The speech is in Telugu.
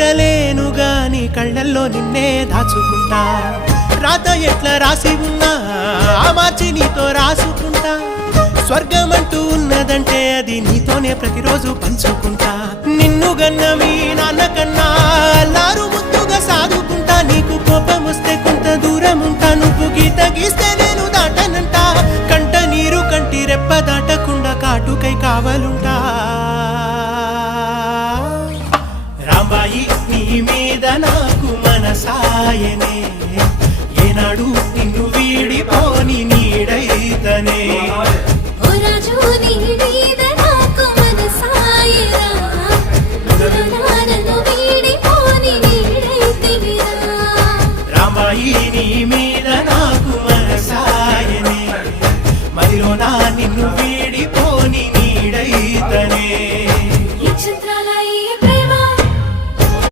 పెట్టలేను గాని కళ్ళల్లో నిన్నే దాచుకుంటా రాత ఎట్లా రాసి ఉన్నా మార్చి నీతో రాసుకుంటా స్వర్గమంటూ ఉన్నదంటే అది నీతోనే ప్రతిరోజు పంచుకుంటా నిన్ను గన్న మీ నాన్న కన్నా లారు ముద్దుగా సాదుకుంటా నీకు కోపం వస్తే కొంత దూరం ఉంటా నువ్వు గీత గీస్తే నేను దాటనంట కంట నీరు కంటి రెప్ప దాటకుండా కాటుకై కావలుంటా రాంబాయి నీ మీద నాకు మనసాయనే ఏనాడు నిన్ను వీడిపోని నీడైతనే ఓ రాజు నీ మీద నాకు మనసాయరా